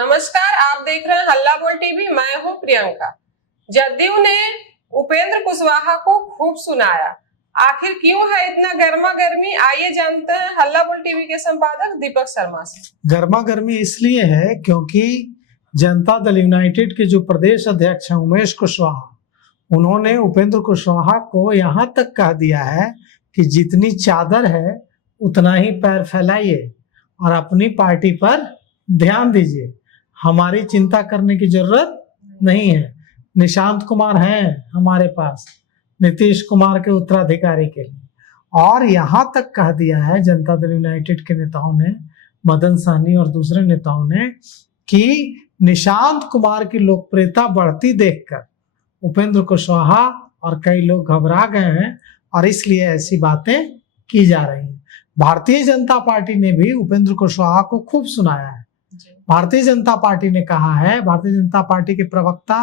नमस्कार, आप देख रहे हैं हल्ला बोल टीवी। मैं हूं प्रियंका। जदयू ने उपेंद्र कुशवाहा को खूब सुनाया। आखिर क्यों है इतना गर्मा गर्मी, आइए जानते हैं हल्ला बोल टीवी के संपादक दीपक शर्मा से। गर्मा गर्मी इसलिए है क्योंकि जनता दल यूनाइटेड के जो प्रदेश अध्यक्ष हैं उमेश कुशवाहा, उन्होंने उपेंद्र कुशवाहा को यहाँ तक कह दिया है कि जितनी चादर है उतना ही पैर फैलाइए और अपनी पार्टी पर ध्यान दीजिए। हमारी चिंता करने की जरूरत नहीं है। निशांत कुमार हैं हमारे पास नीतीश कुमार के उत्तराधिकारी के लिए। और यहाँ तक कह दिया है जनता दल यूनाइटेड के नेताओं ने, मदन सहनी और दूसरे नेताओं ने, कि निशांत कुमार की लोकप्रियता बढ़ती देखकर उपेंद्र कुशवाहा और कई लोग घबरा गए हैं और इसलिए ऐसी बातें की जा रही हैं। भारतीय जनता पार्टी ने भी उपेंद्र कुशवाहा को खूब सुनाया है। भारतीय जनता पार्टी ने कहा है, भारतीय जनता पार्टी के प्रवक्ता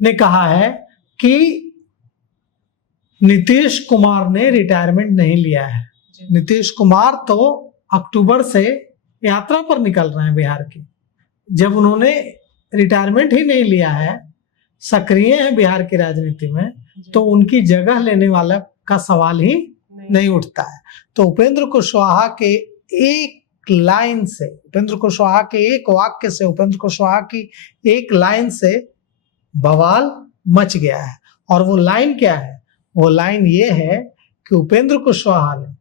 ने कहा है कि नीतीश कुमार ने रिटायरमेंट नहीं लिया है। नीतीश कुमार तो अक्टूबर से यात्रा पर निकल रहे हैं बिहार की। जब उन्होंने रिटायरमेंट ही नहीं लिया है, सक्रिय है बिहार की राजनीति में, तो उनकी जगह लेने वाला का सवाल ही नहीं उठता है। तो उपेंद्र कुशवाहा के एक लाइन से, उपेंद्र कुशवाहा के एक वाक्य से, उपेंद्र कुशवाहा की एक लाइन से बवाल मच गया है। और वो लाइन क्या है? वो लाइन ये है कि उपेंद्र कुशवाहा ने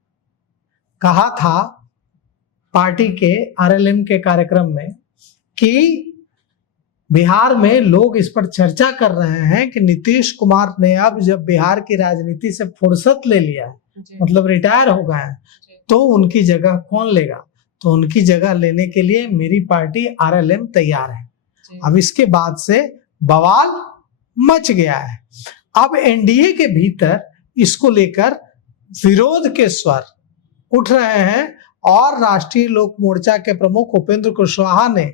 कहा था पार्टी के आरएलएम के कार्यक्रम में कि बिहार में लोग इस पर चर्चा कर रहे हैं कि नीतीश कुमार ने अब जब बिहार की राजनीति से फुर्सत ले लिया है, मतलब रिटायर हो गए हैं, तो उनकी जगह कौन लेगा? तो उनकी जगह लेने के लिए मेरी पार्टी आरएलएम तैयार है। अब इसके बाद से बवाल मच गया है। अब एनडीए के भीतर इसको लेकर विरोध के स्वर उठ रहे हैं और राष्ट्रीय लोक मोर्चा के प्रमुख उपेंद्र कुशवाहा ने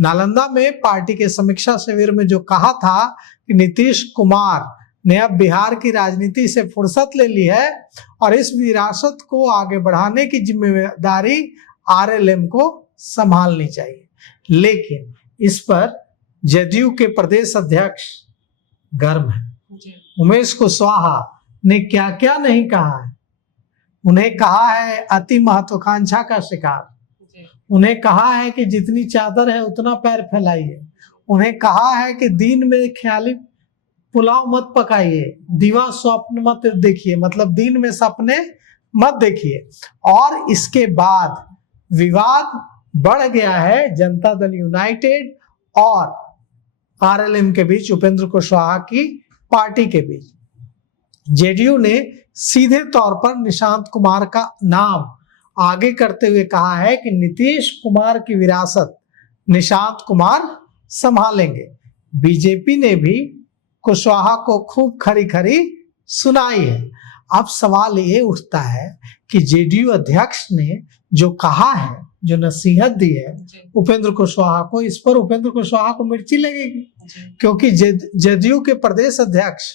नालंदा में पार्टी के समीक्षा शिविर में जो कहा था कि नीतीश कुमार ने अब बिहार की राजनीति से फुर्सत ले ली है और इस विरासत को आगे बढ़ाने की जिम्मेदारी आरएलएम को संभालनी चाहिए। लेकिन इस पर जदयू के प्रदेश अध्यक्ष गर्म है। उमेश कुशवाहा ने क्या क्या नहीं कहा है। उन्हें कहा है अति महत्वाकांक्षा का शिकार, उन्हें कहा है कि जितनी चादर है उतना पैर फैलाइए, उन्हें कहा है कि दिन में ख्याली पुलाव मत पकाइए, दिवा स्वप्न मत देखिए, मतलब दिन में सपने मत देखिए। और इसके बाद विवाद बढ़ गया है जनता दल यूनाइटेड और आरएलएम के बीच, उपेंद्र कुशवाहा की पार्टी के बीच। जेडीयू ने सीधे तौर पर निशांत कुमार का नाम आगे करते हुए कहा है कि नीतीश कुमार की विरासत निशांत कुमार संभालेंगे। बीजेपी ने भी कुशवाहा को खूब खरी खरी सुनाई है। अब सवाल ये उठता है कि जेडीयू अध्यक्ष ने जो कहा है, जो नसीहत दी है उपेंद्र कुशवाहा को, इस पर उपेंद्र कुशवाहा को मिर्ची लगेगी, क्योंकि जदयू के प्रदेश अध्यक्ष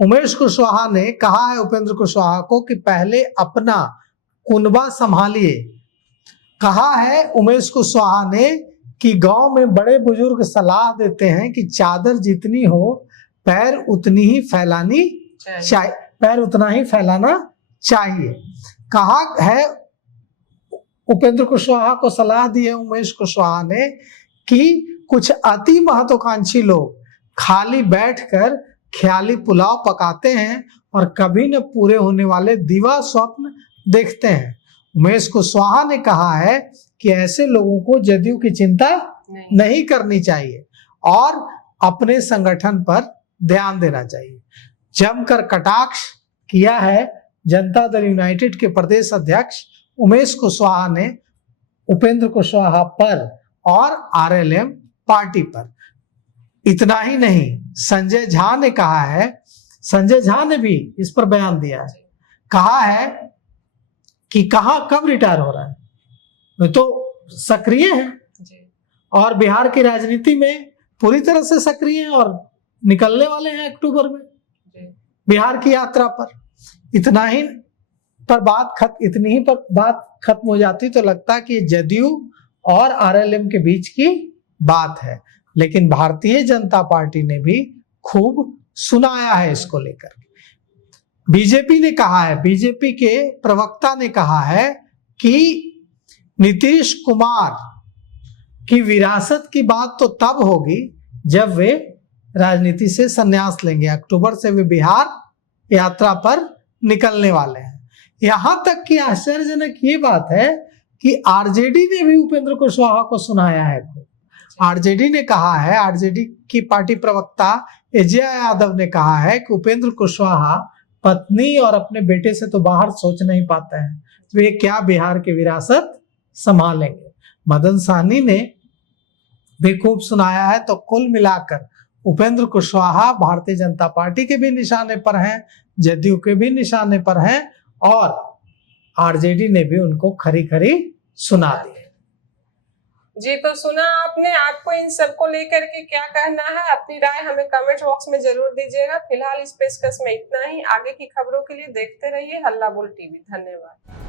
उमेश कुशवाहा ने कहा है उपेंद्र कुशवाहा को कि पहले अपना कुनबा संभालिए। कहा है उमेश कुशवाहा ने कि गांव में बड़े बुजुर्ग सलाह देते हैं कि चादर जितनी हो पैर उतनी ही फैलानी चाहिए, पैर उतना ही फैलाना चाहिए। कहा है उपेंद्र कुशवाहा को सलाह दी है उमेश कुशवाहा ने कि कुछ अति महत्वाकांक्षी लोग खाली बैठकर ख्याली पुलाव पकाते हैं और कभी न पूरे होने वाले दिवा स्वप्न देखते हैं। उमेश कुशवाहा ने कहा है कि ऐसे लोगों को जदयू की चिंता नहीं करनी चाहिए और अपने संगठन पर ध्यान देना चाहिए। जमकर कटाक्ष किया है जनता दल यूनाइटेड के प्रदेश अध्यक्ष उमेश कुशवाहा ने उपेंद्र कुशवाहा पर और आरएलएम पार्टी पर। इतना ही नहीं, संजय झा ने कहा है, संजय झा ने भी इस पर बयान दिया है, कहा है कि कहां कब रिटायर हो रहा है, वे तो सक्रिय है और बिहार की राजनीति में पूरी तरह से सक्रिय है और निकलने वाले हैं अक्टूबर में बिहार की यात्रा पर। इतना ही पर बात इतनी ही पर बात खत्म हो जाती तो लगता कि जदयू और आरएलएम के बीच की बात है, लेकिन भारतीय जनता पार्टी ने भी खूब सुनाया है इसको लेकर। बीजेपी ने कहा है, बीजेपी के प्रवक्ता ने कहा है कि नीतीश कुमार की विरासत की बात तो तब होगी जब वे राजनीति से संन्यास लेंगे। अक्टूबर से वे बिहार यात्रा पर निकलने वाले हैं। यहां तक कि आश्चर्यजनक ये बात है कि आरजेडी ने भी उपेंद्र कुशवाहा को सुनाया है। आरजेडी ने कहा है, आरजेडी की पार्टी प्रवक्ता अजय यादव ने कहा है कि उपेंद्र कुशवाहा पत्नी और अपने बेटे से तो बाहर सोच नहीं पाते हैं, वे क्या बिहार की विरासत संभालेंगे। मदन साहनी ने भी खूब सुनाया है। तो कुल मिलाकर उपेंद्र कुशवाहा भारतीय जनता पार्टी के भी निशाने पर हैं, जदयू के भी निशाने पर हैं और आरजेडी ने भी उनको खरी खरी सुना दी। जी, तो सुना आपने, आपको इन सब को लेकर के क्या कहना है? अपनी राय हमें कमेंट बॉक्स में जरूर दीजिएगा। फिलहाल इस पेशकश में इतना ही। आगे की खबरों के लिए देखते रहिए हल्ला बोल टीवी। धन्यवाद।